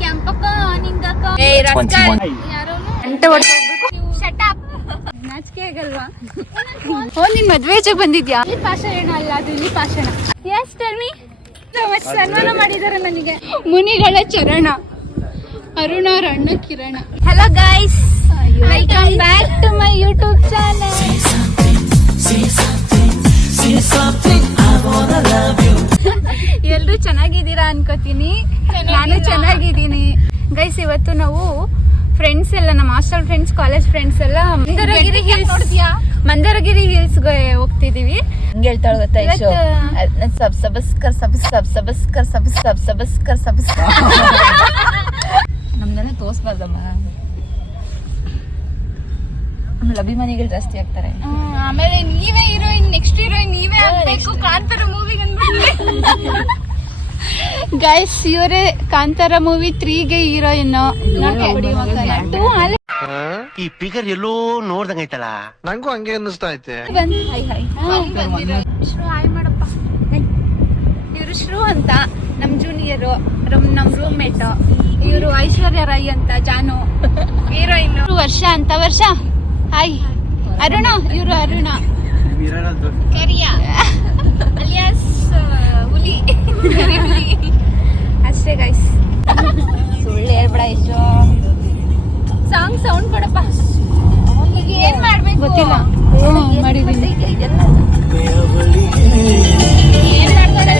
ಕೆಂಪಕ್ಕ ನಿಂಗಕ್ಕ ನಾಚಿಕೆ ಆಗಲ್ವಾ? ಓ ನಿನ್ ಮದ್ವೆ ಬಂದಿದ್ಯಾ? ಈ ಭಾಷಣ ಅಲ್ಲ, ಅದು ಇಲ್ಲಿ ಭಾಷಣ. Yes tell me. ಸನ್ಮಾನ ಮಾಡಿದಾರೆ ನನಗೆ ಮುನಿಗಳ ಚರಣ, ಅರುಣ ಅವ್ರ ಅಣ್ಣ Kiran. Hello guys, welcome back to my YouTube channel. ಎಲ್ರು ಚೆನ್ನಾಗಿದ್ದೀರಾ ಅನ್ಕೋತೀನಿ. ನಾನು ಚೆನ್ನಾಗಿದ್ದೀನಿ ಗೈಸ್. ಇವತ್ತು ನಾವು ಫ್ರೆಂಡ್ಸ್ ಎಲ್ಲ, ನಮ್ಮ ಹಾಸ್ಟೆಲ್ ಫ್ರೆಂಡ್ಸ್, ಕಾಲೇಜ್ ಫ್ರೆಂಡ್ಸ್ ಎಲ್ಲ ಮಂದರಗಿರಿ ಹಿಲ್ಸ್ ಗೆ ಹೋಗ್ತಿದೀವಿ. ಹಂಗೆ ಹೇಳ್ತಾಳೆ ಗೊತ್ತಾ ಇಶು, ನಮ್ದೆಲ್ಲ ತೋರ್ಸ್ಬಾರ್ದಮ್ಮ, ಆಮೇಲೆ ಅಭಿಮಾನಿಗಳು ಜಾಸ್ತಿ ಆಗ್ತಾರೆ. ಆಮೇಲೆ ನೀವೇ ಹೀರೋಯಿನ್, ನೆಕ್ಸ್ಟ್ ಹೀರೋಯಿನ್ ನೀವೇ ಆಗ್ಬೇಕು ಕಾಂತಾರ ಮೂವಿಗೆ ಗೈಸ್. ಇವರೇ ಕಾಂತಾರ ಮೂವಿ 3ಗೆ ಹೀರೋಯಿನ್. ಈ ಪಿಗರ್ ಎಲ್ಲೋ ನೋಡ್ದಂಗೈತಲ್ಲ, ನಂಗೂ ಹಂಗೆ ಅನ್ನಿಸ್ತಾ ಐತೆ. ಶ್ರೂ ಹಾಯ್ ಮಾಡಪ್ಪ. ಇವರು ಶ್ರೂ ಅಂತ ನಮ್ ಜೂನಿಯರು, ನಮ್ ರೂಮ್ಮೇಟ್. ಇವರು ಐಶ್ವರ್ಯ ರೈ ಅಂತ ಜಾನು ಹೀರೋಯಿನ್. ವರ್ಷ ಅಂತ ವರ್ಷ ಹಾಯ್. ಅರುಣ, ಇವರು ಅರುಣ ಕೆರಿಯ ಅಲಿಯಾಸ್ ಹುಲಿ. ಅಷ್ಟೇ ಗೈಸ್. ಸುಳ್ಳು ಹೇಳ್ಬೇಡ ಇಶು. ಸಾಂಗ್ ಸೌಂಡ್ ಕೊಡಪ್ಪ. ಈಗ ಏನ್ ಮಾಡ್ಬೇಕು ಗೊತ್ತಿಲ್ಲ. ಮಾಡಿದೀನಿ. ಏನ್ ಮಾಡ್ತಾರೆ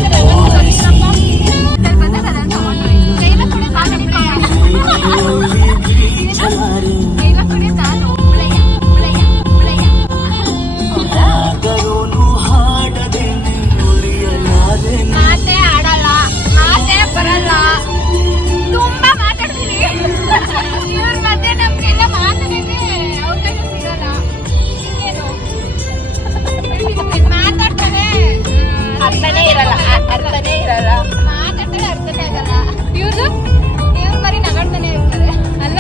ಮಾತೇ ಆಡಲ್ಲ, ಮಾತೇ ಬರಲ್ಲ, ತುಂಬಾ ಮಾತಾಡ್ತೀನಿ. ಇವ್ರ ಮಧ್ಯೆ ನಮ್ಗೆಲ್ಲ ಮಾತಾಡೋಕೆ ಅವಕಾಶ ಸಿಗಲ್ಲ. ಮಾತಾಡ್ತಾನೆ ಅರ್ಥನೇ ಇರಲ್ಲ, ಮಾತಾಡ್ತಾನೆ ಅರ್ಥನೇ ಆಗಲ್ಲ. ಇವ್ರು ಬರೀ ನಗಾಡ್ತಾನೆ ಇರ್ತಾರೆ. ಅಲ್ಲ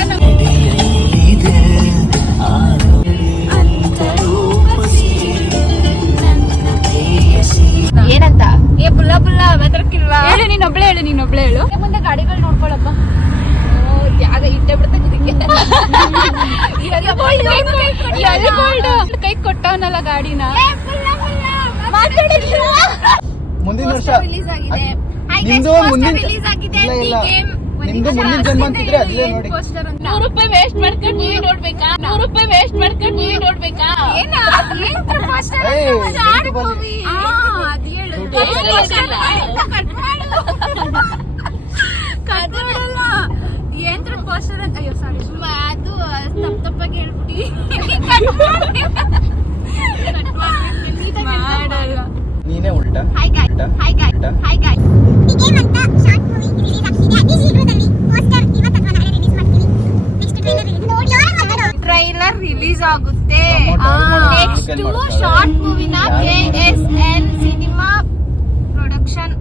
ಏನಂತ ಏ ಬುಲ್ಲ ಬುಲ್ಲ ಮಾತಾಡ್ಕಿಲ್ವಾ? ಹೇಳು ನೀನೊಬ್ಳೆ ಹೇಳು. ಮುಂದೆ ಗಾಡಿಗಳು ನೋಡ್ಕೊಳಪ್ಪ. ಜಾಗ ಇಟ್ಟೆ ಬಿಡ್ತಕ್ಕೆ ಕೈ ಕೊಟ್ಟವನಲ್ಲ ಗಾಡಿನ. ಮುಂದಿನ ವರ್ಷ ರಿಲೀಸ್ ಆಗಿದೆ. ರಿಲೀಸ್ ಆಗಿದೆ. ನಿಮ್ದು ಮುಂದಿನ ಜನ್ಮ ಅಂತಿದ್ರೆ ಅಲ್ಲೇ ನೋಡಿ. ₹100 ವೇಸ್ಟ್ ಮಾಡ್ಕೊಂಡು ನೀವೇ ನೋಡ್ಬೇಕಾ? ₹100 ವೇಸ್ಟ್ ಮಾಡ್ಕೊಂಡು ನೀವೇ ನೋಡ್ಬೇಕಾ? ಏನ್ರ ಪೋಸ್ಟರ್ ಅಂತ. ಅಯ್ಯೋ ಸಾರಿ, ಅದು ತಪ್ಪಾಗಿ ಹೇಳ್ಬಿಟ್ಟಿ. ನೀನೇ ಉಲ್ಟಾ. ಟ್ರೈಲರ್ ರಿಲೀಸ್ ಆಗುತ್ತೆ. ನೆಕ್ಸ್ಟ್ ಶಾರ್ಟ್ ಮೂವಿನ KSN ಸಿನಿಮಾ ಪ್ರೊಡಕ್ಷನ್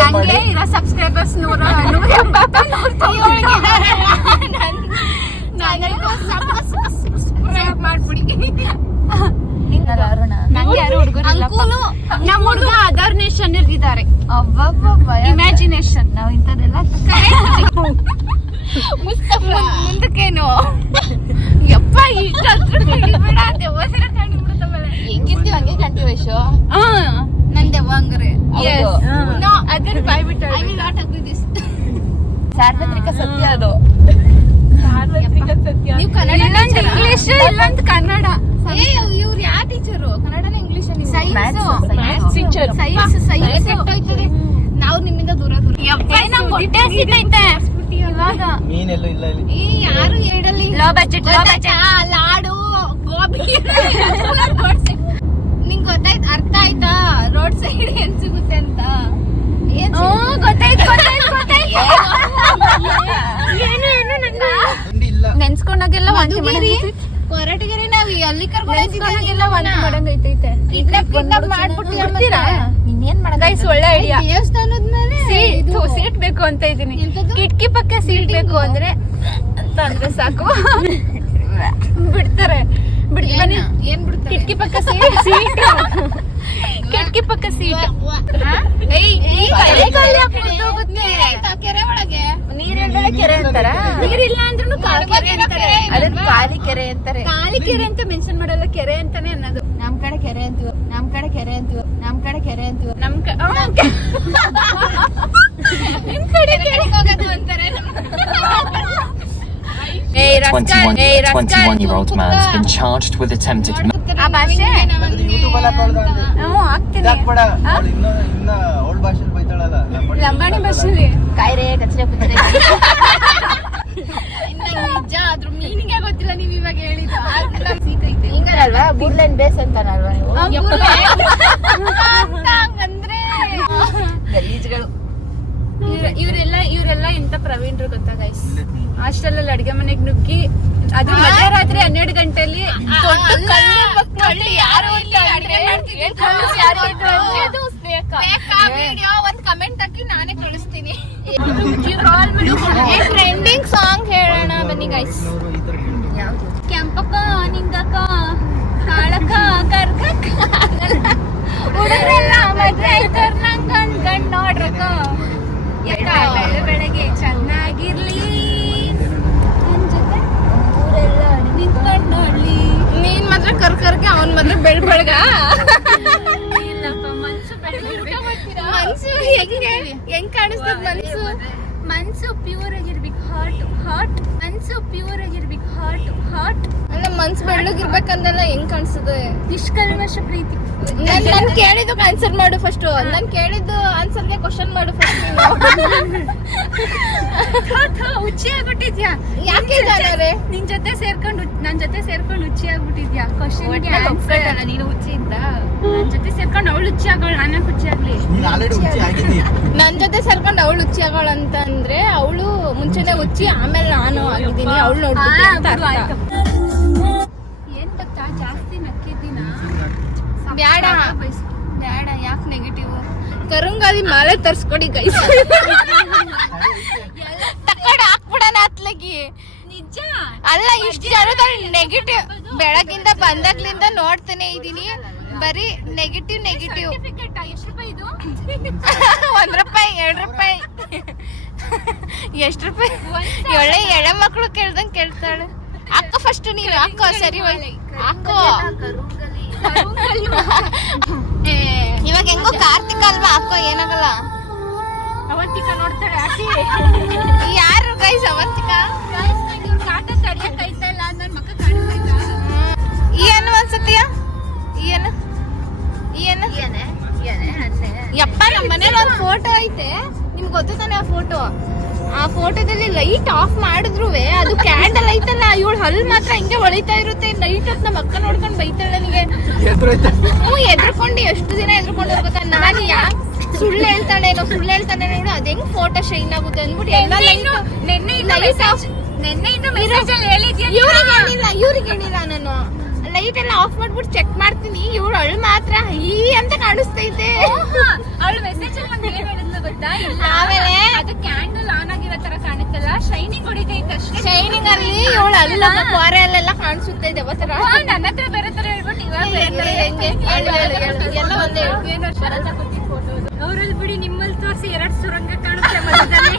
ನಂಗೆ ಇರೋ ಸಬ್ಸ್ಕ್ರೈಬರ್ಸ್ 180 ಮಾಡ್ಬಿಡಿ. ನಂಗೆ ಯಾರು ಹುಡುಗರು ನಮ್ಮ ಹುಡುಗ ಅದರ್ ನೇಷನ್ ಇದ್ದಾರೆ. ಇಮ್ಯಾಜಿನೇಷನ್ ನಾವು ಇಂಥದ್ದೆಲ್ಲ ಮುಂದಕ್ಕೇನು ಯಪ್ಪ ಇಷ್ಟ ಹೆಂಗಿರ್ತೀವಿ ಹಂಗೆ ಕಾಣ್ತೀವಿ ಇಶು. ನನ್ ದೆವ್ವ ಹಂಗಾರೆ. ಅದನ್ನ ಬಾಯ್ಬಿಟ್ಟು I will not agree this. ಸಾರ್ವತ್ರಿಕ ಸತ್ಯ ಅದು. ನೀವು ಕನ್ನಡ ಇಂಗ್ಲಿಷ್ ಇಲ್ಲಂತ ಕನ್ನಡ. ಇವ್ರು ಯಾವ ಟೀಚರು? ಕನ್ನಡನ ಇಂಗ್ಲಿಷ್? ಸೈನ್ಸ್ ನಾವು ನಿಮ್ಮಿಂದ ದೂರ ಇವಾಗ ಮೀನೆಲ್ಲೂ ಇಲ್ಲ ಇಲ್ಲಿ. ಯಾರು ಹೇಳಲಿ. ಲೋ ಬಜೆಟ್ ಲಾಡು ಗೋಬಿ ನಿಂಗ್ ಗೊತ್ತಾಯ್ತು? ಅರ್ಥ ಆಯ್ತಾ? ರೋಡ್ ಸೈಡ್ ಏನ್ ಸಿಗುತ್ತೆ ಅಂತ ಗೊತ್ತಾಯ್ತು. ನೆನ್ಸ್ಕೊಂಡಾಗೆಲ್ಲ ಹೊರಟಿಗೆರೆ ನಾವ್ ಅಲ್ಲಿ ಕರ್ಕೊಂಡಾಗೆಲ್ಲ ಮಾಡಂಗೈತೈತೆ. ಗೈಸ್ ಒಳ್ಳೆ ಐಡಿಯಾ. ದೇವಸ್ಥಾನದ ಮೇಲೆ ಸೀಟ್ ಬೇಕು ಅಂತ ಇದೀನಿ. ಕಿಟಕಿ ಪಕ್ಕ ಸೀಟ್ ಬೇಕು ಅಂದ್ರೆ ಸಾಕು ಬಿಡ್ತಾರೆ. ಬನ್ನಿ ಏನ್ ಬಿಡ್ತಾರೆ ಕಿಟಕಿ ಪಕ್ಕ ಸೀಟ್ ಕಿಟಕಿ ಪಕ್ಕ ಸೀಟ್ ಕೆರೆ ಒಳಗೆ ನೀರಿಲ್ಲದೆ ಕೆರೆ ಅಂತಾರ ನೀರಿಲ್ಲ ಅಂದ್ರೂ ಅದನ್ನ ಖಾಲಿ ಕೆರೆ ಅಂತಾರೆ ಖಾಲಿ ಕೆರೆ ಅಂತ ಮೆನ್ಷನ್ ಮಾಡಲ್ಲ ಕೆರೆ ಅಂತಾನೆ ಅನ್ನೋದು ನಮ್ ಕಡೆ ಕೆರೆ ಅಂತೀವಿ ನಮ್ ಕಡೆ ಕೆರೆ ಅಂತೀವಿ ನಮ್ ಕಡೆ ಕೆರೆ ಅಂತೀವಿ ನಿಮ್ ಕಡೆ ಹೋಗೋದು ಅಂತಾರೆ 21-year-old man has been charged with attempted ಆ ಭಾಷೆ ಯೂಟ್ಯೂಬ್ ಎಲ್ಲ ಹ್ಞೂ ಆಗ್ತೀನಿ ಹಾಕ್ಬೇಡ ಇನ್ನ ಓಲ್ಡ್ ಭಾಷೆಲಿ ಬೈತಾಳಲ್ಲ ಲಂಬಾಣಿ ಭಾಷೆಲಿ ಕಾಯ್ರೆ ಕಚ್ರೆ ಪುತ್ರೆ ನಿಜ ಅದ್ರ ಮೀನಿಂಗ್ ಗೊತ್ತಿಲ್ಲ ನೀವ್ ಇವಾಗ ಹೇಳಿದ್ದು ಹಿಂಗಲ್ವಾ ಬುಡ್ಲೈನ್ ಬೇಸ್ ಅಂತಾನಲ್ವಾ ನೀವು ಹಂಗಂದ್ರೆ ಗಲೀಜ್ಗಳು ಇವರೆಲ್ಲ ಎಂತ ಪ್ರವೀಣ್ರು ಗೊತ್ತಾ ಗೈಸ್ ಹಾಸ್ಟೆಲ್ ಅಲ್ಲಿ ಅಡ್ಗೆ ಮನೆಗ್ ನುಗ್ಗಿ ಅದು ಮಧ್ಯರಾತ್ರಿ 12 ಗಂಟೆಲಿ ಒಂದ್ ಕಮೆಂಟ್ ಹಾಕಿ ನಾನೇ ಕಳಿಸ್ತೀನಿ ಟ್ರೆಂಡಿಂಗ್ ಸಾಂಗ್ ಹೇಳೋಣ ಬನ್ನಿ ಗೈಸ್ ಕೆಂಪಕ್ಕ ನಿಂಗಕ್ಕ ಕಾಳಕ್ಕ ಕರ್ಕಕ್ಕ ಹುಡುಗರೆಲ್ಲ ಮದ್ವೆ ಆಯ್ತಾರ ನಂಗ್ ಗಂಡ್ ನೋಡ್ರಕ್ಕ ಬೆಳಗ್ಗೆ ಚೆನ್ನಾಗಿರ್ಲಿ ನನ್ ಜೊತೆ ಊರೆಲ್ಲ ನಿಂತ್ಕೊಂಡ್ ನೋಡ್ಲಿ ನೀನ್ ಮಾತ್ರ ಕರ್ಕರ್ಗೆ ಅವನ್ ಮಾತ್ರ ಬೆಳ್ಬೆಳ್ಗ ಇಲ್ಲಪ್ಪ ಮನ್ಸು ಮನ್ಸು ಹೆಂಗ್ ಕಾಣಿಸ್ತದ ಮನ್ಸು ಮನ್ಸು ಪ್ಯೂರ್ ಆಗಿರ್ಬೇಕು ಹಾಟ್ ಮನ್ಸು ಪ್ಯೂರ್ ಆಗಿರ್ಬೇಕು ಹಾಟ್ ಅಲ್ಲ ಮನ್ಸು ಬೆಳ್ಳಗಿರ್ಬೇಕಂದಲ್ಲ ಹೆಂಗ್ ಕಾಣಿಸ್ತದೆ ನಿಷ್ಕಲ್ಮಶ ಪ್ರೀತಿ ನನ್ ಕೇಳಿದ್ದಕ್ಕೆ ಆನ್ಸರ್ ಮಾಡು ಫಸ್ಟ್ ನನ್ ಕೇಳಿದ್ದು ಆನ್ಸರ್ಗೆ ಕ್ವಶನ್ ಮಾಡು ಫಸ್ಟ್ ಹುಚ್ಚಿ ಆಗ್ಬಿಟ್ಟಿದ್ಯಾ ಯಾಕೆ ಇದಾರೆ ನನ್ ಜೊತೆ ಸೇರ್ಕೊಂಡು ಹುಚ್ಚಿ ಆಗ್ಬಿಟ್ಟಿದ್ಯಾ ಕ್ವಶನ್ ನೀನು ಹುಚ್ಚಿ ಅಂತ ನನ್ ಜೊತೆ ಸೇರ್ಕೊಂಡು ಅವಳು ಹುಚ್ಚಿ ಆಗೋಳು ನಾನೇ ಹುಚ್ಚಿ ಆಗ್ಲಿ ನೀನ್ ಆಲ್ರೆಡಿ ಹುಚ್ಚಿ ಆಗಿದ್ದಿ ನನ್ ಜೊತೆ ಸೇರ್ಕೊಂಡು ಅವಳು ಹುಚ್ಚಿ ಆಗೋಳ ಅಂತ ಅಂದ್ರೆ ಅವಳು ಮುಂಚೆನೆ ಹುಚ್ಚಿ ಆಮೇಲೆ ನಾನು ಆಗಿದ್ದೀನಿ ಅವಳು ನೋಡ್ಬಿಟ್ಟು ಅಂತ ಅರ್ಥ. ಏನ್ ಗೊತ್ತಾ ಜಾಸ್ತಿ ನಕ್ಕಿದ್ದೀನ ಬ್ಯಾಡ ಬ್ಯಾಡ ಯಾಕೆ ನೆಗೆಟಿವ್ ಕರುಂಗಾಲಿ ಮಾಲೆ ತರ್ಸ್ಕೊಡಿ ಗೈಸ್ ತಕ್ಕಡ್ ಹಾಕ್ಬಿಡಣ ಅತ್ಲಗಿ ನಿಜ ಅಲ್ಲ ಇಷ್ಟು ಜನದಲ್ಲಿ ನೆಗೆಟಿವ್ ಬೆಳಗಿಂದ ಬಂದಾಗ್ಲಿಂದ ನೋಡ್ತಾನೆ ಇದೀನಿ ಬರೀ ನೆಗೆಟಿವ್ ಎಷ್ಟು ರೂಪಾಯಿ ಇದು ₹1 ₹2 ಎಷ್ಟು ರೂಪಾಯಿ ಎಳೆ ಮಕ್ಳು ಕೇಳ್ದಂಗ್ ಕೇಳ್ತಾಳೆ ಅಕ್ಕ ಫಸ್ಟ್ ನೀನು ಅಕ್ಕ ಸರಿ ಅಕ್ಕೋ ಇವಾಗ ಹೆಂಗೋ ಕಾರ್ತಿಕ್ ಅಲ್ವಾ ಅಕ್ಕೋ ಏನಾಗಲ್ಲ ಅವಂತಿಕ ನೋಡ್ತಾಳೆ ಆಟಿ ಯಾರು ಗೈಸ್ ಅವಂತಿಕ ಕಾಟ ತಡಿಯಕ್ ಐತಾ ಇಲ್ಲ ನನ್ ಮಕ್ಕ ಕಾಣಿಸ್ತಾ ಏನು ಅನ್ಸತ್ತೀಯ ಏನು ಯಪ್ಪ ನಮ್ಮ ಮನೇಲಿ ಒಂದು ಫೋಟೋ ಐತೆ ನಿಮ್ಗೆ ಗೊತ್ತು ತಾನೆ ಆ ಫೋಟೋದಲ್ಲಿ ಲೈಟ್ ಆಫ್ ಮಾಡಿದ್ರು ಅದು ಕ್ಯಾಂಡಲ್ ಐತಲ್ಲ ಇವಳು ಹಲ್ ಮಾತ್ರ ಹಿಂಗೆ ಹೊಳಿತಾ ಇರುತ್ತೆ ನೈಟ್ ಹೊತ್ತು ನಮ್ಮ ಅಕ್ಕ ನೋಡ್ಕೊಂಡು ಬೈತಾಳೆ ನನಗೆ ಎದ್ರಕೊಂಡು ಎಷ್ಟು ದಿನ ಎದ್ರಕೊಂಡು ಗೊತ್ತಾ ನಾನು ಯಾಕೆ ಸುಳ್ಳು ಹೇಳ್ತಾಳೆ ನೋಡು ಅದ್ ಹೆಂಗ್ ಫೋಟೋ ಶೈನ್ ಆಗುತ್ತೆ ಅಂದ್ಬಿಟ್ಟು ಎಲ್ಲ ನೆನ್ನೆಯಿಂದ ಮೆಸೇಜ್ ಅಲ್ಲಿ ಹೇಳಿದ್ಯಾ ಇವ್ರಿಗೆ ಹೇಳಿಲ್ಲ ನಾನು ಲೈಟ್ ಎಲ್ಲ ಆಫ್ ಮಾಡ್ಬಿಟ್ಟು ಚೆಕ್ ಮಾಡ್ತೀನಿ ಇವಳು ಅಳು ಮಾತ್ರ ಈ ಅಂತ ಕಾಣಿಸ್ತೈತೆ ಅವಳು ಮೆಸೇಜ್ ಅಲ್ಲಿ ಏನ್ ಹೇಳಿದ್ಲು ಗೊತ್ತಾ ಆಮೇಲೆ ಅದು ಕ್ಯಾಂಡಲ್ ಆನ್ ಆಗಿರೋ ತರ ಕಾಣುತ್ತಲ್ಲ ಶೈನಿಂಗ್ ಹೊಡಿತೈತೆ ಅಷ್ಟೇ ಶೈನಿಂಗ್ ಅಲ್ಲಿ ಇವಳು ಅಲ್ಲ ಕ್ವಾರೆಯಲ್ಲೆಲ್ಲ ಕಾಣಿಸುತ್ತೆ ದೇವತರ ನನ್ನ ಹತ್ರ ಬೇರೆ ತರ ಹೇಳ್ಬಿಟ್ಟು ಇವಾಗ ಎಲ್ಲ ಒಂದೇ ಅವ್ರಲ್ಲಿ ಬಿಡಿ ನಿಮ್ಮಲ್ಲಿ ತೋರಿಸಿ 2 ಸುರಂಗ ಕಾಣುತ್ತೆ ಮಧ್ಯದಲ್ಲಿ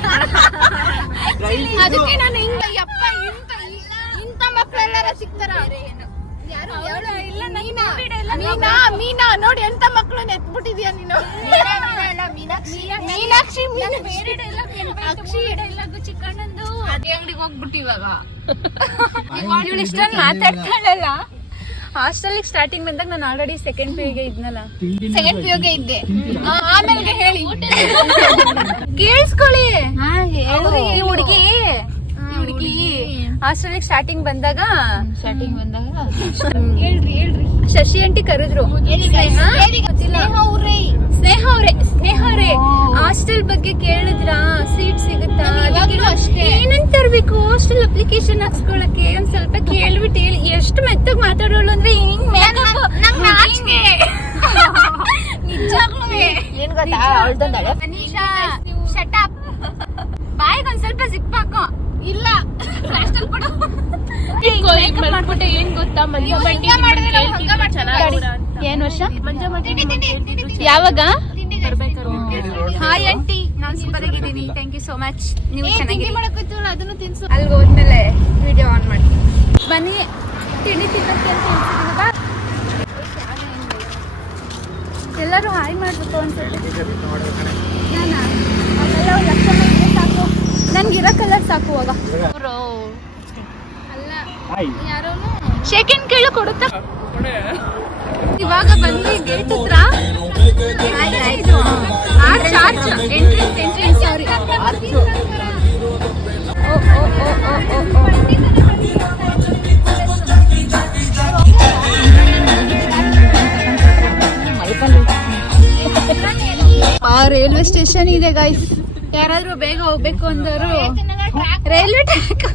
ಅದಕ್ಕೆ ನಾನು ಹಿಂಗ ಯಪ್ಪ ಇಂತ ಮಕ್ಕಳೆಲ್ಲಾರ ಸಿಗ್ತಾರ ಮೀನಾ ನೋಡಿ ಎಂತ ಮಕ್ಕಳು ಎತ್ಬಿಟ್ಟಿದ್ಯಾ ನೀನು ಮೀನಾಕ್ಷಿ ಚಿಕ್ಕಣ್ಣಂದು ಅದೇ ಅಂಗಡಿಗೆ ಹೋಗ್ಬಿಟ್ಟು ಇವಾಗ ಇವಳು ಇಷ್ಟೊಂದು ಮಾತಾಡ್ತಾಳಲ್ಲ ಹಾಸ್ಟೆಲ್ ಸ್ಟಾರ್ಟಿಂಗ್ ಬಂದಾಗ ನಾನು ಆಲ್ರೆಡಿ ಸೆಕೆಂಡ್ ಪಿಯುಗೆ ಇದ್ನಲ್ಲ ಸೆಕೆಂಡ್ ಪಿಯುಗೆ ಇದ್ದೆ ಆಮೇಲೆ ಹೇಳಿ ಕೇಳಿಸ್ಕೊಳ್ಳಿ ಹುಡುಗಿ ಹಾಸ್ಟೆಲ್ ಸ್ಟಾರ್ಟಿಂಗ್ ಬಂದಾಗ ಹೇಳ್ರಿ ಶಶಿ ಆಂಟಿ ಕರೆದ್ರು ಸ್ನೇಹ ಅವ್ರೆ ಹಾಸ್ಟೆಲ್ ಬಗ್ಗೆ ಕೇಳಿದ್ರ ಸೀಟ್ ಸಿಗುತ್ತಾ ಏನಂತ ತರ್ಬೇಕು ಹಾಸ್ಟೆಲ್ ಅಪ್ಲಿಕೇಶನ್ ಹಾಕ್ಸ್ಕೊಳಕ್ಕೆ ಒಂದ್ ಸ್ವಲ್ಪ ಕೇಳ್ಬಿಟ್ಟು ಹೇಳಿ ಎಷ್ಟು ಮೆತ್ತಗ್ ಮಾತಾಡೋಳು ಅಂದ್ರೆ ನಿಜಾಗ್ಲೂ ಏನ್ ಗೊತ್ತಾ ಮನೀಷಾ ಶಟ್ ಅಪ್ ಬಾಯಿಗೆ ಒಂದ್ ಸ್ವಲ್ಪ ಜಿಪ್ ಹಾಕೋ ಇಲ್ಲ ಫ್ಲಾಶ್ ಅಲ್ಲಿ ಕೊಡು. ಏನ್ ಗೊತ್ತಾ ಮಂಜು ಏನ್ ವರ್ಷ ಯಾವಾಗ ಹಾಯ್ ಆಂಟಿ ನಾನು ಸೂಪರ್ ಆಗಿದ್ದೀನಿ ಥ್ಯಾಂಕ್ ಯು ಸೋ ಮಚ್ ನೀವು ಚೆನ್ನಾಗಿದ್ದೀರಿ ಮಾಡಕ್ಕಿತ್ತಲ್ಲ ಅದನ್ನು ತಿನ್ಸು. ಅಲ್ಲಿ ಹೋದ್ಮೇಲೆ ವಿಡಿಯೋ ಆನ್ ಮಾಡಿ ಬನ್ನಿ ತಿಂಡಿ ತಿನ್ನೋಕ್ಕೆ ಅಂತ ಹೇಳ್ತಿದ್ದೀವಿ ಬಾ ಎಲ್ಲರೂ ಹಾಯ್ ಮಾಡ್ಬೇಕು ಅನ್ಸುತ್ತೆ ನಾನಾ ಅವೆಲ್ಲ ಲಕ್ಷಣ ಇದ್ರೆ ಸಾಕು ನನ್ಗೆ ಇರೋ ಕಲರ್ ಸಾಕು ಅವಾಗ ಅಲ್ಲ ಯಾರೋನು ಸೆಕೆಂಡ್ ಕೇಳು ಕೊಡುತ್ತಾ ಇವಾಗ ಬಂದು ಗೇಟ್ ಹತ್ರ ಇದು ಆರ್ಚ್ ಎಂಟ್ರೆನ್ಸ್ ಸಾರಿ ರೈಲ್ವೆ ಸ್ಟೇಷನ್ ಇದೆ ಗೈಸ್ ಯಾರಾದ್ರೂ ಬೇಗ ಹೋಗ್ಬೇಕು ಅಂದರು ರೈಲ್ವೆ ಟ್ರ್ಯಾಕ್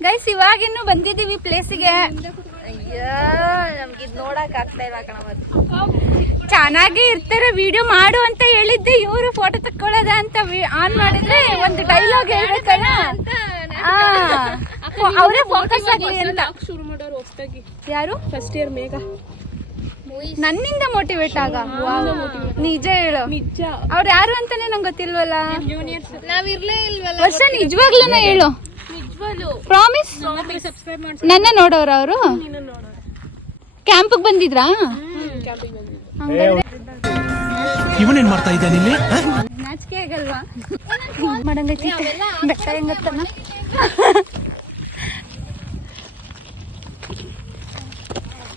ಗೈಸ್ ಇವಾಗಿನ್ನು ಬಂದಿದೀವಿ ಪ್ಲೇಸಿಗೆ ಅಯ್ಯೋ ನಮ್ಗೆ ಇದು ನೋಡಕ್ ಆಗ್ತಾ ಇಲ್ಲ ಚೆನ್ನಾಗಿ ಇರ್ತಾರೆ ವಿಡಿಯೋ ಮಾಡು ಅಂತ ಹೇಳಿದ್ದೆ ಇವರು ಫೋಟೋ ತಕ್ಕೊಳ್ಳೋದ ಅಂತ ಆನ್ ಮಾಡಿದ್ರೆ ಒಂದು ಡೈಲಾಗ್ ಹೇಳ್ಬೇಕಲ್ಲ ಅವರೇ ಫೋಕಸ್ ಆಗ್ಲಿ ಅಂತ ಶುರು ಮಾಡೋರು ಹೊಸದಾಗಿ ಯಾರು ಫಸ್ಟ್ ಇಯರ್ ಮೇಘ ನನ್ನಿಂದ ಮೋಟಿವೇಟ್ ಆಗ ನಿಜ ಹೇಳು ನಿಜ ಅವ್ರು ಯಾರು ಅಂತಾನೆ ನಂಗೆ ಗೊತ್ತಿಲ್ವಲ್ಲ ನಾವ್ ಇರ್ಲೇ ಇಲ್ವಲ್ಲ ವರ್ಷ ನಿಜವಾಗ್ಲೂನ ಹೇಳು ಪ್ರಾಮಿಸ್ ಸಬ್ಸ್ಕ್ರೈಬ್ ಮಾಡಿ ನನ್ನ ನೋಡೋರ ಅವರು ಕ್ಯಾಂಪಿಗೆ ಬಂದಿದ್ರಾ ಇವನೇನ್ ಮಾಡ್ತಾ ಇದ್ದಾನೆ ಇಲ್ಲಿ ನಾಚಿಕೆ ಆಗಲ್ವಾ ಮಾಡಂಗೈತಿ ಬೆಟ್ಟ ಹೆಂಗತ್ತನ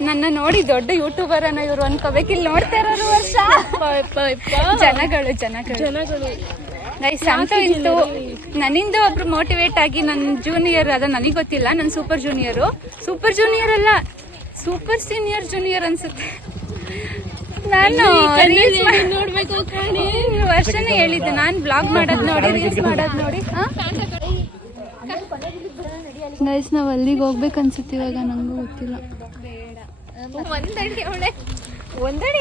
ನನ್ನ ನೋಡಿ ದೊಡ್ಡ ಯೂಟ್ಯೂಬರ್ ಅನ್ನ ಇವ್ರು ಅನ್ಕೋಬೇಕು ಇಲ್ಲಿ ನೋಡ್ತಾ ಇರೋರು ವರ್ಷ ಜನಗಳು ಗೈಸ್ ಅಂತೂ ಇಂತು ನನ್ನಿಂದ ಒಬ್ರು ಮೋಟಿವೇಟ್ ಆಗಿ ನನ್ನ ಜೂನಿಯರ್ ಅದ ನನಗೆ ಗೊತ್ತಿಲ್ಲ ನನ್ನ ಸೂಪರ್ ಜೂನಿಯರ್ ಅಲ್ಲ ಸೂಪರ್ ಸೀನಿಯರ್ ಜೂನಿಯರ್ ಅನ್ಸುತ್ತೆ ನಾನು ನೋಡ್ಬೇಕು ವರ್ಷನೇ ಹೇಳಿದ್ದೆ ನಾನು ಬ್ಲಾಗ್ ಮಾಡೋದು ನೋಡಿ ರೀಲ್ಸ್ ಮಾಡೋದು ನೋಡಿ ಗೈಸ್ ನಾವು ಅಲ್ಲಿಗೆ ಹೋಗ್ಬೇಕು ಅನ್ಸುತ್ತೆ ಇವಾಗ ನಂಗೂ ಗೊತ್ತಿಲ್ಲ ಒಂದಡಿ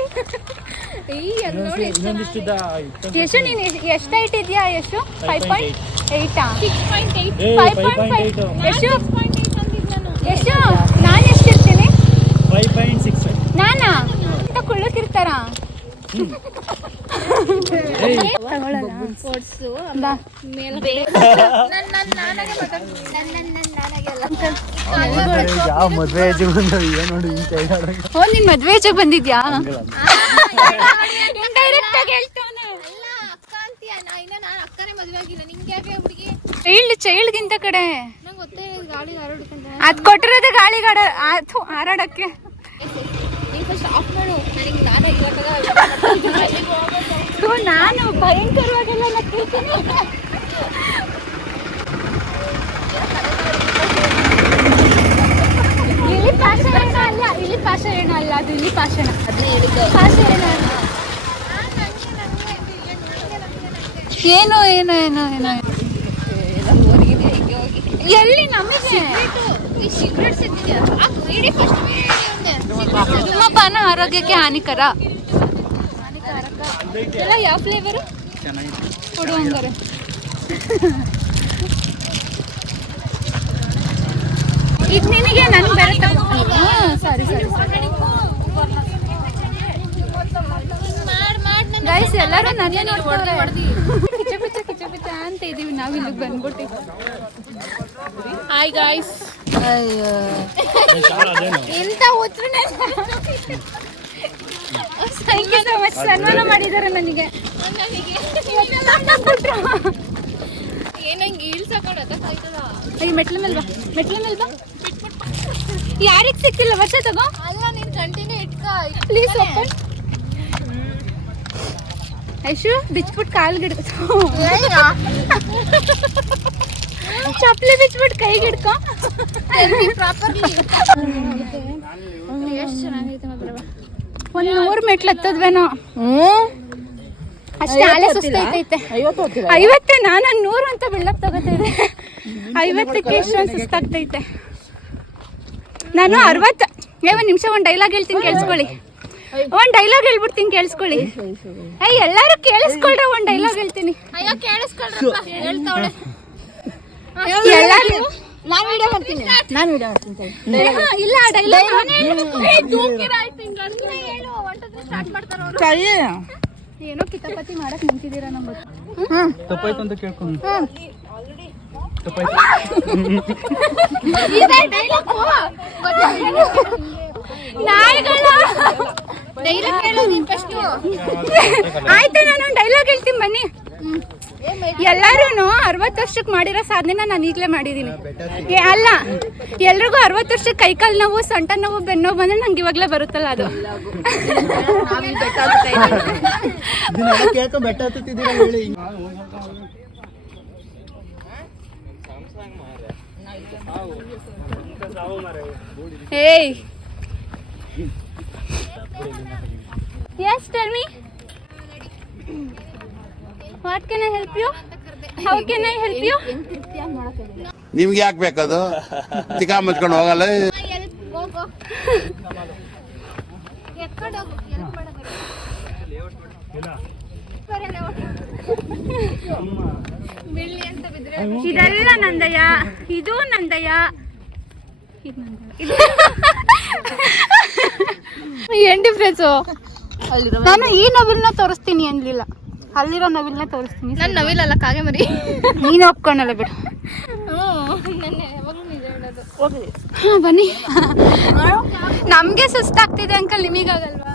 ಯಶು ನೀನು ಎಷ್ಟು ಹೈಟ್ ಇದೆಯಾ ಯಶು 5.8 5.5 ಯಶು ನಾನು ಎಷ್ಟಿರ್ತೀನಿ 5.6 ನಾನಾ ಅಂತ ಕುಳ್ಳಕ್ಕಿರ್ತಾರ ಯಾವ ಮದ್ವೆ ನೋಡಿ ಓ ನಿನ್ ಮದ್ವೆ ಏಜ್ ಬಂದಿದ್ಯಾ ಡೈರೆಕ್ಟ್ ಆಗಿ ಹೇಳ್ತಾನೆ ಅಕ್ಕ ಅಂತೀಯ ನಾನು ಅಕ್ಕನೇ ಮದುವೆ ಆಗಿಲ್ಲ ನಿಂಗೆ ಯಾಕೆ ಹುಡುಗಿ ಚೈಲ್ಡ್ಗಿಂತ ಕಡೆ ನಂಗೆ ಗೊತ್ತೇ ಗಾಡಿ ಹಾರೋಡ್ಕಂತ ಅದ್ ಕೊಟ್ಟಿರೋದೇ ಗಾಳಿಗಾಡ ಹಾರಾಡಕ್ಕೆ ನೀನು ಫಸ್ಟ್ ಆಫ್ ಮಾಡು ನನಗೆ ನಾನೇ ನಾನು ಭಯಂಕರವಾಗೆಲ್ಲ ನಕ್ಕಿರ್ತೀನಿ ಇಲಿ ಪಾಷಾಣ ಅಲ್ಲ ಅದು ಇಲಿ ಪಾಷಾಣ ಪಾಷಾಣ ಏನೋ ಏನೋ ಏನೋ ಏನೋ ಎಲ್ಲಿ ನಮಗೆ ಸಿಗರೇಟ್ಸ್ ಇದ್ದಿದ್ಯಾ ಇಡೀ ಫಸ್ಟ್ ಧೂಮಪಾನ ಆರೋಗ್ಯಕ್ಕೆ ಹಾನಿಕರ ಎಲ್ಲ ಯಾವ ಫ್ಲೇವರು ಕೊಡು ಹಂಗಾರೆ ಇದು ನಿನಗೆ ನನಗೆ ಬರುತ್ತೆ ಸಾರಿ ಗೈಸ್ ಎಲ್ಲರೂ ನನಗೆ ನೋಡ್ತಾರೆ ಕಿಚ ಪಿಚ ಅಂತ ಇದೀವಿ ನಾವು ಇಲ್ಲಿಗೆ ಬಂದ್ಬಿಟ್ಟು ಹಾಯ್ ಗಾಯ್ಸ್ ಅಯ್ಯೋ ಇಂಥ ಉತ್ತರನೇ ಥ್ಯಾಂಕ್ ಯು ಸೊ ಮಚ್ ಸನ್ಮಾನ ಮಾಡಿದ್ದಾರೆ ನನಗೆ ಏನಂಗೆ ಇಳ್ಸಕ್ಕಾಯ್ತದ ಅಯ್ಯ ಮೆಟ್ಲ ಮೇಲೆ ಬಾ ಯಾರಿಗೆ ಸಿಕ್ಕಿಲ್ಲ ವರ್ಷ ತಗೋ ಅಲ್ಲ ನೀನ್ ಕಂಟಿನ್ಯೂ ಇಟ್ಕ ಪ್ಲೀಸ್ ಓಪನ್ ಐಶು ಬಿಚ್ಬಿಟ್ಟು ಕಾಲ್ಗೆ ಹಿಡ್ಕೊ ಚಪ್ಪಲಿ ಬಿಚ್ಬಿಟ್ಟು ಕೈಗೆ ಹಿಡ್ಕೊ ಪ್ರಾಪರ್ಲಿ ಎಷ್ಟು ಚೆನ್ನಾಗೈತೆ ಮಾತ್ರ ಒಂದು 100 ಮೆಟ್ಲು ಹತ್ತದ್ವೇನೋ ಅಷ್ಟೇ ಆಲೆ ಸುಸ್ತೈತೈತೆ 50 ನಾನು 100 ಅಂತ ಬಿಲ್ಡಪ್ ತಗೋತಿದ್ದೆ 50ಕ್ಕೆ ಇಷ್ಟೊಂದು ಸುಸ್ತಾಗ್ತೈತೆ ನಾನು 60 ಒಂದು ನಿಮಿಷ ಒಂದು ಡೈಲಾಗ್ ಹೇಳ್ತೀನಿ ಕೇಳಿಸ್ಕೊಳ್ಳಿ ಒಂದ್ ಡೈಲಾಗ್ ಹೇಳ್ಬಿಡ್ತೀನಿ ಕೇಳಿಸ್ಕೊಳ್ಳಿ. ಎಲ್ಲಾರು ಕೇಳಿಸ್ಕೊಳ್ರ, ಒಂದ್ ಡೈಲಾಗ್ ಹೇಳ್ತೀನಿ. ಅಯ್ಯೋ ಕೇಳಿಸ್ಕೊಳ್ರಪ್ಪ, ಹೇಳ್ತಾವಳೆ. ಎಲ್ಲಾರು ನಾನು ವಿಡಿಯೋ ಮಾಡ್ತೀನಿ ಇಲ್ಲ ಡೈಲಾಗ್ ಸ್ಟಾರ್ಟ್ ಮಾಡ್ತಾರ ಅವ್ರು. ಏನೋ ಕಿತಾಪತಿ ಮಾಡಕ್ ನಿಂತಿದ್ದೀರಾ ನಮ್ಗೆ. ತಪ್ಪಾಯ್ತು ಅಂತ ಕೇಳ್ಕೊಂಡು ಡೈಲಾಗ್ ಕೇಳು ನೀನ್ ಫಸ್ಟ್. ಆಯ್ತು, ನಾನು ಡೈಲಾಗ್ ಹೇಳ್ತೀನಿ ಬನ್ನಿ. ಎಲ್ಲಾರು 60 ವರ್ಷಕ್ಕೆ ಮಾಡಿರೋ ಸಾಧನೆನ ನಾನು ಈಗಲೇ ಮಾಡಿದೀನಿ. ಅಲ್ಲ, ಎಲ್ರಿಗೂ 60 ವರ್ಷಕ್ಕೆ ಕೈಕಾಲು ನೋವು, ಸೊಂಟ ನೋವು, ಬೆನ್ನು ನೋವು ಬಂದ್ರೆ ನಂಗೆ ಇವಾಗ್ಲೇ ಬರುತ್ತಲ್ಲ ಅದು. ಬೆಟ್ಟ ಹತ್ತಿದ್ದೀರಾ ಹೇಳಿ. Hey. Yes, tell me. What can I help you? How can I help you? ನಿಮ್ಗೆ ಯಾಕೆ ಬೇಕದು? ತಿಕಾ ಮುಚ್ಕೊಂಡು ಹೋಗಲ್ಲ. ಹೋಗು ಎತ್ಕೊಂಡು ಹೋಗು. ಬಿಳ್ಳಿ ಅಂತ ಬಿದ್ರೆ ಇದೆಲ್ಲ ನಂದಯ್ಯ, ಇದು ನಂದಯ್ಯ, ಏನ್ ಡಿಫ್ರೆನ್ಸು? ನಾನು ಈ ನವಿಲ್ನ ತೋರಿಸ್ತೀನಿ ಅನ್ಲಿಲ್ಲ, ಅಲ್ಲಿರೋ ನವಿಲ್ನ ತೋರಿಸ್ತೀನಿ. ನನ್ ನವಿಲಲ್ಲ, ಕಾಗೆ ಮರಿ. ನೀನು ಒಪ್ಕೊಂಡಲ್ಲ ಬಿಡು. ಬನ್ನಿ. ನಮ್ಗೆ ಸುಸ್ತಾಗ್ತಿದೆ ಅಂಕಲ್, ನಿಮಗಾಗಲ್ವಾ?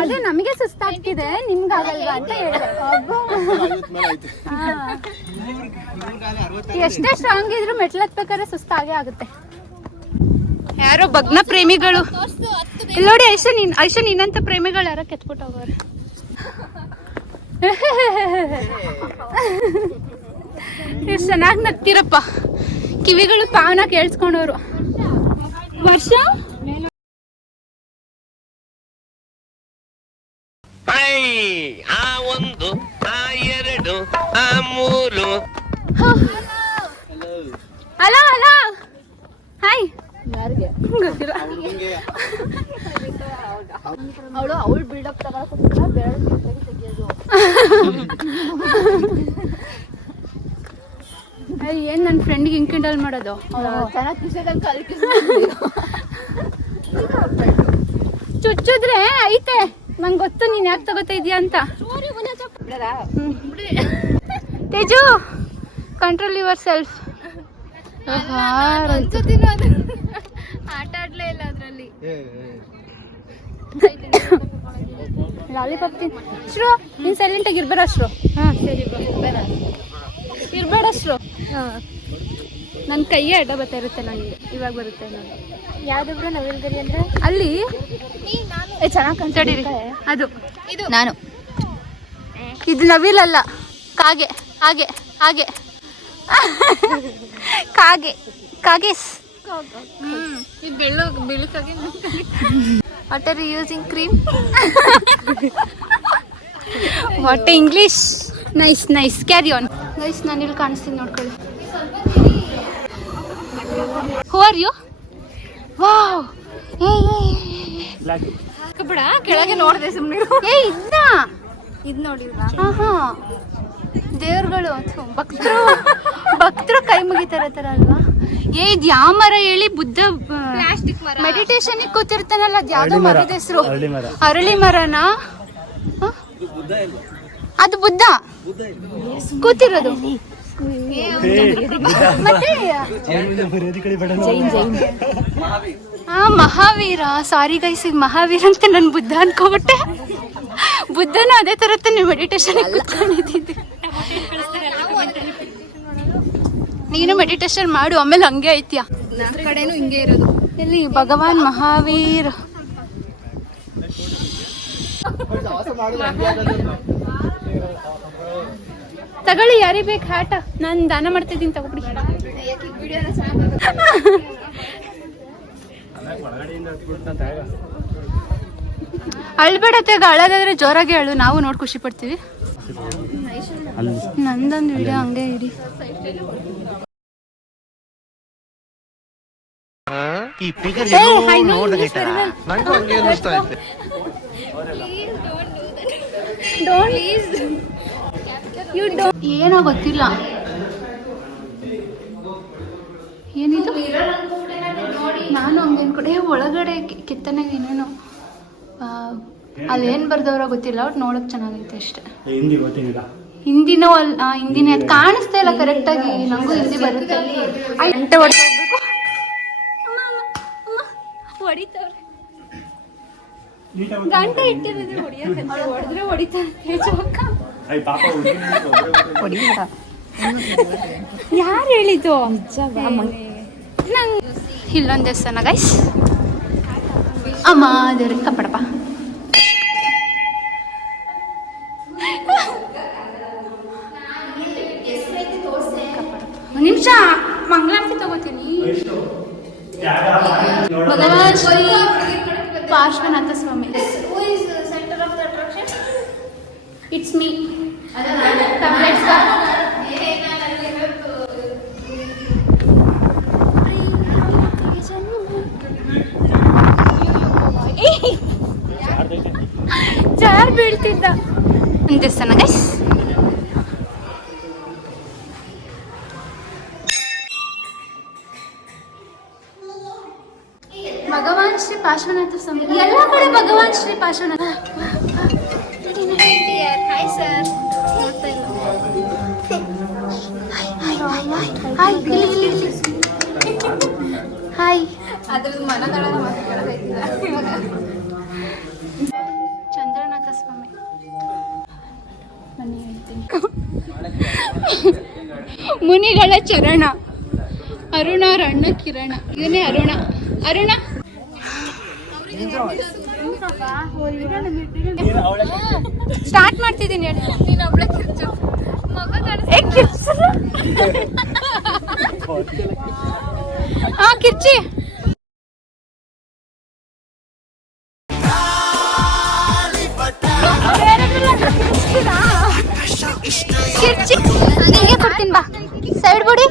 ಅದೇ ನಮಗೆ ಸುಸ್ತಾಗ್ತಿದೆ, ನಿಮ್ಗಾಗಲ್ವಾ ಅಂತ ಹೇಳಿದೆ. ಎಷ್ಟೇ ಸ್ಟ್ರಾಂಗ್ ಇದ್ರು ಮೆಟ್ಲತ್ಬೇಕಾದ್ರೆ ಸುಸ್ತಾಗೇ ಆಗುತ್ತೆ. ಯಾರೋ ಭಗ್ನ ಪ್ರೇಮಿಗಳು ಇಲ್ಲಿ ನೋಡಿ. ಐಶ ನಿನ್ನಂತ ಪ್ರೇಮಿಗಳು ಯಾರೋ ಕೆತ್ಬಿಟ್ಟು ಹೋಗೋರು. ಎಷ್ಟು ಚೆನ್ನಾಗಿ ನಗ್ತಿರಪ್ಪ, ಕಿವಿಗಳು ಪಾವನ ಕೇಳಿಸ್ಕೊಂಡವ್ರು. ವರ್ಷ ಆ ಒಂದು, ಆ ಎರಡು, ಆ ಮೂರು. Hello hello hi. ಗೊತ್ತಿಲ್ಲ. ಅವಳು ಬಿಲ್ಡಪ್ ತಗೊಳಕೋಸ್ಕರ ಬೇರೆ ತೆಗಿಯೋದು. ಏನ್ ನನ್ನ ಫ್ರೆಂಡ್ಗೆ ಹಿಂಗ್ ಕಿಂಡಲ್ ಮಾಡೋದು? ಚೆನ್ನಾಗಿ ಕಿಸೆದಲ್ಲಿ ಕಲ್ಕಿ ಚುಚ್ಚಿದ್ರೆ ಐತೆ, ನಂಗೆ ಗೊತ್ತು ನೀನ್ ಯಾಕೆ ತಗೋತಾ ಇದೀಯ ಅಂತ. Teju, control yourself. ಒಂದ್ಸತಿನೂ ಅದು ಆಟ ಆಡ್ಲೇ ಇಲ್ಲ ಅದ್ರಲ್ಲಿ. ಲಾಲಿಪಾಪ್ ಶ್ರೂ, ನೀನ್ ಸೈಲೆಂಟ್ ಆಗಿ ಇರ್ಬೇಡ ಶ್ರೂ. ಹಾ ಸರಿ, ಇರ್ಬೇಡ ಶ್ರೂ. ನನ್ನ ಕೈಯೇ ಅಡ್ಡ ಬರ್ತಾ ಇರುತ್ತೆ ನನಗೆ. ಇವಾಗ ಬರುತ್ತೆ ನನಗೆ. ಯಾವ್ದೊಬ್ರು ನವಿಲ್ಗರಿ ಅಂದ್ರೆ ಅಲ್ಲಿ ಚೆನ್ನಾಗಿ ತಡೀರಿ, ಅದು ಇದು ನಾನು. ಇದು ನವಿಲಲ್ಲ, ಕಾಗೆ. ಹಾಗೆ ಹಾಗೆ ಕಾಗೆ, ಕಾಗೆಸ್. ಇದು ಬೆಳಕಾಗಿ. What are you using cream? What English. Nice nice, carry on. Nice, ನಾನು ಇಲ್ಲಿ ಕಾಣಿಸ್ತೀನಿ ನೋಡ್ಕೊಳ್ಳಿ. Who are you? ವಾವ್, ಬಿಡ ಕೆಳಗೆ ನೋಡ್ದೆ ಸುಮ್ಮನೆ. ಇದ್ನ ಇದು ನೋಡಿಲ್ಲ. ಹಾ, ದೇವ್ರುಗಳು, ಭಕ್ತರು ಕೈ ಮುಗಿತಾರೆ ತರ ಅಲ್ವಾ? ಇದ್ ಯಾವ ಮರ ಹೇಳಿ? ಬುದ್ಧ ಪ್ಲಾಸ್ಟಿಕ್ ಮರ. ಮೆಡಿಟೇಷನ್ ಕೂತಿರ್ತಾನಲ್ಲ, ಅದ್ ಯಾವ್ದೋ ಮರದ ಹೆಸರು? ಮರ. ಅರಳಿ ಮರನಾ? ಅದು ಬುದ್ಧ ಕೂತಿರೋದು. ಮತ್ತೆ ಮಹಾವೀರ. ಸಾರಿ ಗೈಸ್, ಈಗ ಮಹಾವೀರ ಅಂತ ನನ್ ಬುದ್ಧ ಅನ್ಕೋಬಿಟ್ಟೆ. ಬುದ್ಧನ ಅದೇ ತರ ತಾನೆ ಮೆಡಿಟೇಷನ್ ಕೂತ್ಕೊಂಡಿದ್ದಿದ್ದು. ನೀನು ಮೆಡಿಟೇಷನ್ ಮಾಡು, ಆಮೇಲೆ ಹಂಗೆ ಐತಿಯ. ನನ್ನ ಕಡೆನೂ ಹಿಂಗೆ ಇರೋದು. ಎಲ್ಲಿ ಭಗವಾನ್ ಮಹಾವೀರ್? ತಗೊಳ್ಳಿ, ಯಾರಿಗೆ ಬೇಕು ಹಾಟ, ನಾನು ದಾನ ಮಾಡ್ತಿದ್ದೀನಿ, ತಗೊಬಿಡಿ. ಅಳ್ಬೇಡ ತೆಗ, ಅಳೋದಾದ್ರೆ ಜೋರಾಗಿ ಅಳು, ನಾವು ನೋಡಿ ಖುಷಿ ಪಡ್ತೀವಿ. ನಂದೊಂದು ವಿಡಿಯೋ ಹಂಗೆ ಇಡಿ. ಈ ಫಿಗರ್ ಎಲ್ಲೋ ನೋಡ್ದಂಗೈತಲ್ಲ ನಂಗೂ ಹಂಗೆ ಅನ್ನಿಸ್ತಾ ಐತೆ ಏನೋ ಗೊತ್ತಿಲ್ಲ ಏನಿದು ನಾನು ಹಂಗೆ ಅನ್ಕೊಂಡೆ ಒಳಗಡೆ ಕೆತ್ತನೆಗೆ ಏನೇನೋ ಅಲ್ಲೇನು ಬರ್ದವ್ರೋ ಗೊತ್ತಿಲ್ಲ ಒಟ್ಟು ನೋಡೋಕೆ ಚೆನ್ನಾಗೈತೆ ಅಷ್ಟೇ. ಹಿಂದಿನೋ ಹಿಂದಿನೇ ಅದು ಕಾಣಿಸ್ತಾ ಇಲ್ಲ ಕರೆಕ್ಟಾಗಿ. ನನಗೂ ಹಿಂದಿ ಬರುತ್ತೆ. ಗಂಟೆ ಹೊಡ್ಕೋಬೇಕು. ಹೊಡಿತವ್ರೆ ಗಂಟೆ ಇಟ್ಟಿರೋದು ಹೊಡಿಯೋಕಂತ ಹೊಡೆದ್ರೆ ಹೊಡಿತಾರೆ ಚೌಕ. ಯಾರು ಹೇಳಿದ್ದು? ನಂಗೆ ಇಲ್ಲೊಂದು ದೇವಸ್ಥಾನ ಗೈಸ್. ಅಮ್ಮ ದೇವ್ರಿಗೆ ಕಪ್ಪಡಪ್ಪ. ಒಂದು ನಿಮಿಷ ಮಂಗಳಾರತಿ ತಗೋತೀನಿ. ಭಗವಾನ್ ಶ್ರೀ ಪಾರ್ಶ್ವನಾಥ ಸ್ವಾಮಿ. It's me. ಜಾರ್ ಬೀಳ್ತಿದ್ದ. ಒಂದು ದೇವಸ್ಥಾನ ಗೈಸ್. ಭಗವಾನ್ ಶ್ರೀ ಪಾರ್ಶ್ವನಾಥ ಸ್ವಾಮಿ. ಎಲ್ಲ ಕಡೆ Bhagwan Shri Parshwanath. Hi sir. Hi. ಅದ್ರದ್ದು ಚಂದ್ರನಾಥ ಸ್ವಾಮಿ. ಬನ್ನಿ ಹೇಳ್ತೀನಿ. ಮುನಿಗಳ ಚರಣ. ಅರುಣ ಅಣ್ಣ ಕಿರಣ. ಇವನೇ ಅರುಣ. ಅರುಣ ಸ್ಟಾರ್ಟ್ ಮಾಡ್ತಿದ್ದೀನಿ ಹೇಳಿ. ನೀನೊಬ್ಳೆ ಕಿರ್ಚು. ಹಾ ಕಿರ್ಚಿ. ಕಿರ್ಚಿ ನಿಂಗೆ ಕೊಡ್ತೀನಿ ಬಾ. ಸೈಡ್ ಬಿಡಿ.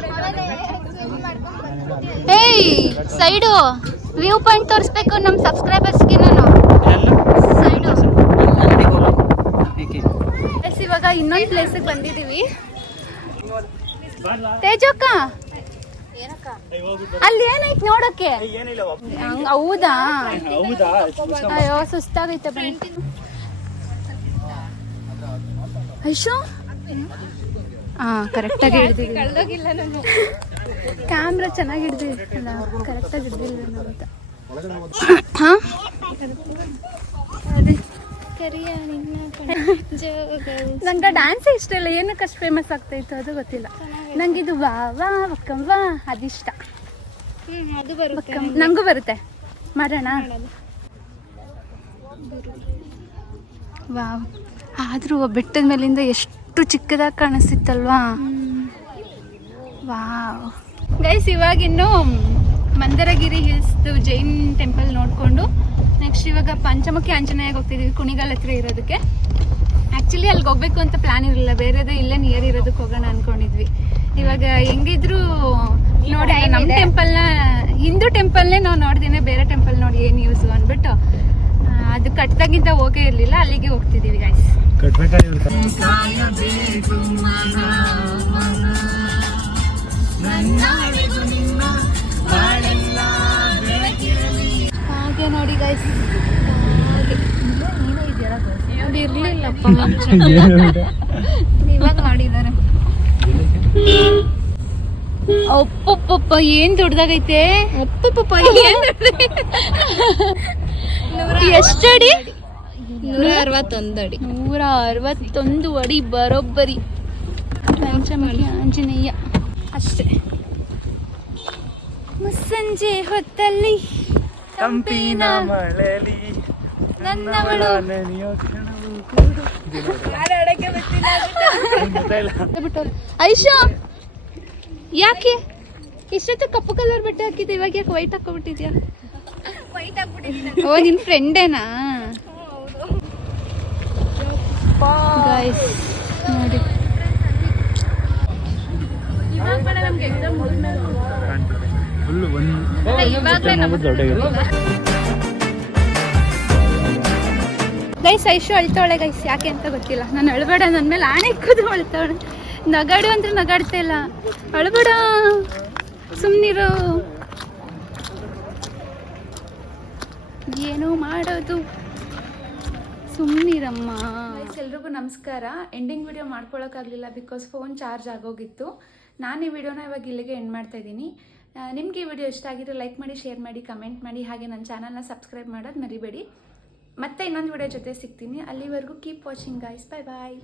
ಏಯ್ ಸೈಡು ವ್ಯೂ ಪಾಯಿಂಟ್ ತೋರಿಸ್ಬೇಕು ನಮ್ಮ ಸಬ್ಸ್ಕ್ರೈಬರ್ಸ್ಗೆ. ನಾನು ಸೈಡು ಇವಾಗ ಇನ್ನೊಂದು ಪ್ಲೇಸಿಗೆ ಬಂದಿದ್ದೀವಿ. ತೇಜಕ್ಕ ಅಲ್ಲಿ ಏನೈತೆ ನೋಡಕ್ಕೆ? ಹೌದಾ? ಅಯ್ಯೋ ಸುಸ್ತಾಗೈತೆ ಬನ್ನಿ. ಐಶೋ ಕರೆಕ್ಟಾಗಿ ಹಿಡ್ದಿದ್ದೀನಿ. ಕ್ಯಾಮ್ರಾ ಚೆನ್ನಾಗಿ ಹಿಡ್ದಿಲ್ಲ, ಕರೆಕ್ಟಾಗಿ ಹಿಡ್ದಿಲ್ಲ ಅಂತ. ಹಾಂ ನಂಗೆ ಡ್ಯಾನ್ಸ್ ಇಷ್ಟ ಇಲ್ಲ. ಏನಕ್ಕೆ ಅಷ್ಟು ಫೇಮಸ್ ಆಗ್ತಾಯಿತ್ತು ಅದು ಗೊತ್ತಿಲ್ಲ ನಂಗೆ. ಇದು ವಾ ವಾ ವಕ್ಕಂವಾ ಅದಿಷ್ಟ. ಅದು ಬರುತ್ತೆ, ನಂಗೂ ಬರುತ್ತೆ. ಮಾಡೋಣ. ವಾವ್. ಆದರೂ ಬೆಟ್ಟದ ಮೇಲಿಂದ ಎಷ್ಟು ಚಿಕ್ಕದಾಗಿ ಕಾಣಿಸ್ತಿತ್ತಲ್ವಾ. Wow guys. ಇವಾಗಿನ್ನು ಮಂದರಗಿರಿ ಹಿಲ್ಸ್ದು ಜೈನ್ ಟೆಂಪಲ್ ನೋಡಿಕೊಂಡು ನೆಕ್ಸ್ಟ್ ಇವಾಗ ಪಂಚಮುಖಿ ಆಂಜನೇಯಗೆ ಹೋಗ್ತಿದ್ದೀವಿ, ಕುಣಿಗಲ್ ಹತ್ರ ಇರೋದಕ್ಕೆ. ಆ್ಯಕ್ಚುಲಿ ಅಲ್ಲಿಗೆ ಹೋಗ್ಬೇಕು ಅಂತ ಪ್ಲ್ಯಾನ್ ಇರಲಿಲ್ಲ, ಬೇರೆದೇ ಇಲ್ಲೇ ನಿಯರ್ ಇರೋದಕ್ಕೆ ಹೋಗೋಣ ಅಂದ್ಕೊಂಡಿದ್ವಿ. ಇವಾಗ ಹೆಂಗಿದ್ರು ನೋಡಿ ನಮ್ಮ ಟೆಂಪಲ್ನ, ಹಿಂದೂ ಟೆಂಪಲ್ನೇ ನಾವು ನೋಡ್ದೇನೆ ಬೇರೆ ಟೆಂಪಲ್ ನೋಡಿ ಏನು ಯೂಸು ಅಂದ್ಬಿಟ್ಟು ಅದು ಕಟ್ಟಿದಾಗಿಂತ ಹೋಗೇ ಇರಲಿಲ್ಲ, ಅಲ್ಲಿಗೆ ಹೋಗ್ತಿದ್ದೀವಿ ಗೈಸ್. ಹಾಗೆ ನೋಡಿ ಗೈಸ್, ಹಾಗೆ ಇರ್ಲಿಲ್ಲಪ್ಪ ಇವಾಗ ಮಾಡಿದ್ದಾರೆ. ಅಪ್ಪಪ್ಪ ಏನ್ ದೊಡ್ಡದಾಗೈತೆ. ಅಪ್ಪಪ್ಪ ಎಷ್ಟಡಿ? 161 ಅಡಿ. 161 ಅಡಿ ಬರೋಬ್ಬರಿ. ಪಂಚಮುಖಿ ಆಂಜನೇಯ ಅಷ್ಟೇ. ಮುಸ್ಸಂಜೆ ಹೊತ್ತಲ್ಲಿ ತಂಪಿನ ಮಳೆಯಲ್ಲಿ ನನ್ನವಳು ಐಶಾ ಯಾಕೆ ಇಷ್ಟೊತ್ತು ಕಪ್ಪು ಕಲರ್ ಬಟ್ಟೆ ಹಾಕಿದ್ದೆ, ಇವಾಗ ಯಾಕೆ ವೈಟ್ ಹಾಕೋಬಿಟ್ಟಿದ್ಯಾ? ಓ ನಿನ್ ಫ್ರೆಂಡೇನಾ? ಗಾಯ್ಸ್ ನೋಡಿ ಫುಲ್ ಗೈಸ್ ಐಶು ಅಳ್ತಾವಳೆ ಗೈಸ್, ಯಾಕೆ ಅಂತ ಗೊತ್ತಿಲ್ಲ. ನಾನು ಅಳ್ಬೇಡ, ನನ್ನ ಮೇಲೆ ಆಣೆ ಇಕ್ಕೋದು ಅಳ್ತಾವಳೆ. ನಗಾಡು ಅಂದ್ರೆ ನಗಾಡ್ತಾ ಇಲ್ಲ. ಅಳ್ಬೇಡ, ಸುಮ್ಮನಿರು. ಏನೋ ಮಾಡೋದು, ಸುಮ್ಮನಿರಮ್ಮ. ಎಲ್ರಿಗೂ ನಮಸ್ಕಾರ. ಎಂಡಿಂಗ್ ವಿಡಿಯೋ ಮಾಡ್ಕೊಳಕ್ಕಾಗಲಿಲ್ಲ ಬಿಕಾಸ್ ಫೋನ್ ಚಾರ್ಜ್ ಆಗೋಗಿತ್ತು. ನಾನು ಈ ವಿಡಿಯೋನ ಇವಾಗ ಇಲ್ಲಿಗೆ ಎಂಡ್ ಮಾಡ್ತಾ ಇದ್ದೀನಿ. ನಿಮಗೆ ಈ ವಿಡಿಯೋ ಇಷ್ಟ ಆಗಿದ್ರೆ ಲೈಕ್ ಮಾಡಿ, ಶೇರ್ ಮಾಡಿ, ಕಮೆಂಟ್ ಮಾಡಿ, ಹಾಗೆ ನನ್ನ ಚಾನಲ್ನ ಸಬ್ಸ್ಕ್ರೈಬ್ ಮಾಡೋದು ಮರಿಬೇಡಿ. ಮತ್ತೆ ಇನ್ನೊಂದು ವಿಡಿಯೋ ಜೊತೆ ಸಿಗ್ತೀನಿ. ಅಲ್ಲಿವರೆಗೂ ಕೀಪ್ ವಾಚಿಂಗ್ ಗೈಸ್. ಬಾಯ್ ಬಾಯ್.